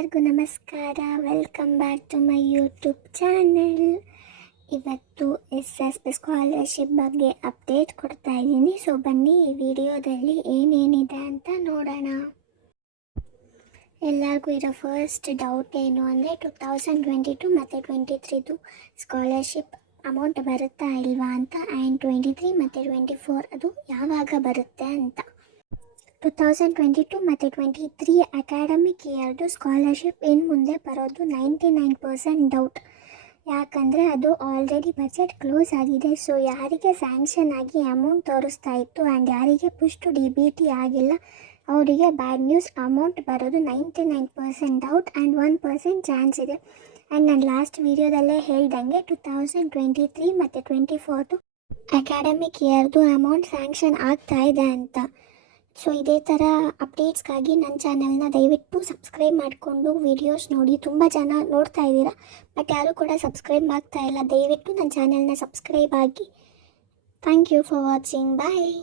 ಎಲ್ಲರಿಗೂ ನಮಸ್ಕಾರ. Welcome back to my YouTube channel. ಇವತ್ತು SSB ಸ್ಕಾಲರ್ಶಿಪ್ ಬಗ್ಗೆ ಅಪ್ಡೇಟ್ ಕೊಡ್ತಾ ಇದ್ದೀನಿ. ಸೊ ಬನ್ನಿ ಈ ವಿಡಿಯೋದಲ್ಲಿ ಏನೇನಿದೆ ಅಂತ ನೋಡೋಣ. ಎಲ್ಲರಿಗೂ ಇರೋ ಫಸ್ಟ್ ಡೌಟ್ ಏನು ಅಂದರೆ 2022 ಮತ್ತು 23 ಸ್ಕಾಲರ್ಶಿಪ್ ಅಮೌಂಟ್ ಬರುತ್ತಾ ಇಲ್ವಾ ಅಂತ, ಆ್ಯಂಡ್ 23 ಮತ್ತು 24 ಅದು ಯಾವಾಗ ಬರುತ್ತೆ ಅಂತ. 2022 ಮತ್ತು 23 ಅಕಾಡೆಮಿಕ್ ಇಯರ್ದು ಸ್ಕಾಲರ್ಶಿಪ್ ಇನ್ನು ಮುಂದೆ ಬರೋದು 99% ಡೌಟ್. ಯಾಕಂದರೆ ಅದು ಆಲ್ರೆಡಿ ಬಜೆಟ್ ಕ್ಲೋಸ್ ಆಗಿದೆ. ಸೊ ಯಾರಿಗೆ ಸ್ಯಾಂಕ್ಷನ್ ಆಗಿ ಅಮೌಂಟ್ ತೋರಿಸ್ತಾ ಇತ್ತು ಆ್ಯಂಡ್ ಯಾರಿಗೆ ಪುಷ್ ಟು DBT ಆಗಿಲ್ಲ ಅವರಿಗೆ ಬ್ಯಾಡ್ ನ್ಯೂಸ್. ಅಮೌಂಟ್ ಬರೋದು 99% ಡೌಟ್ ಆ್ಯಂಡ್ 1% ಚಾನ್ಸ್ ಇದೆ. ಆ್ಯಂಡ್ ನಾನು ಲಾಸ್ಟ್ ವೀಡಿಯೋದಲ್ಲೇ ಹೇಳ್ದಂಗೆ 2023 ಮತ್ತು 24 ಅಕಾಡೆಮಿಕ್ ಇಯರ್ದು ಅಮೌಂಟ್ ಸ್ಯಾಂಕ್ಷನ್ ಆಗ್ತಾ ಇದೆ ಅಂತ. ಸೊ ಇದೇ ಥರ ಅಪ್ಡೇಟ್ಸ್ಗಾಗಿ ನನ್ನ ಚಾನಲ್ನ ದಯವಿಟ್ಟು ಸಬ್ಸ್ಕ್ರೈಬ್ ಮಾಡಿಕೊಂಡು ವೀಡಿಯೋಸ್ ನೋಡಿ. ತುಂಬ ಜನ ನೋಡ್ತಾ ಇದ್ದೀರಾ, ಬಟ್ ಯಾರೂ ಕೂಡ ಸಬ್ಸ್ಕ್ರೈಬ್ ಆಗ್ತಾ ಇಲ್ಲ. ದಯವಿಟ್ಟು ನನ್ನ ಚಾನಲ್ನ ಸಬ್ಸ್ಕ್ರೈಬ್ ಆಗಿ. Thank you for watching. Bye.